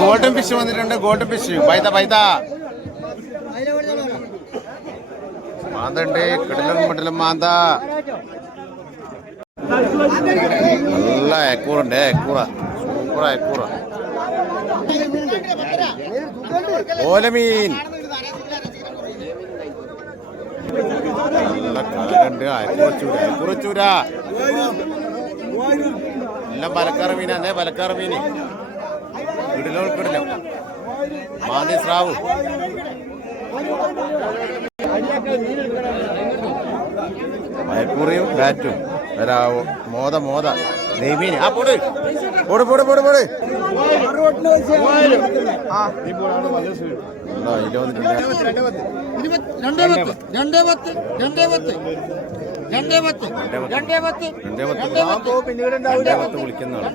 Golden fish വന്നിട്ടുണ്ട്. Golden fish പൈത പൈത മാന്തണ്ട്. കിടലും മാന്ത നല്ല ഏക്കൂറുണ്ട്. ഏക്കൂറ സൂപ്പർ ഏക്കൂറ. ഓലമീൻ നല്ല കളറുണ്ട്. അയക്കുറച്ചൂര അയക്കുറച്ചൂര എല്ലാം പലക്കാറ മീനാന്നേ. പലക്കാറ മീന് കിടിലോ മാന്തി സ്രാവ്. അയക്കൂറിയും ബാറ്റും വരാവോ. മോത നെയ്മീൻ. ആ പോട് പോട് പോട് പോട് പോട്. വിളിക്കുന്നതാണ്.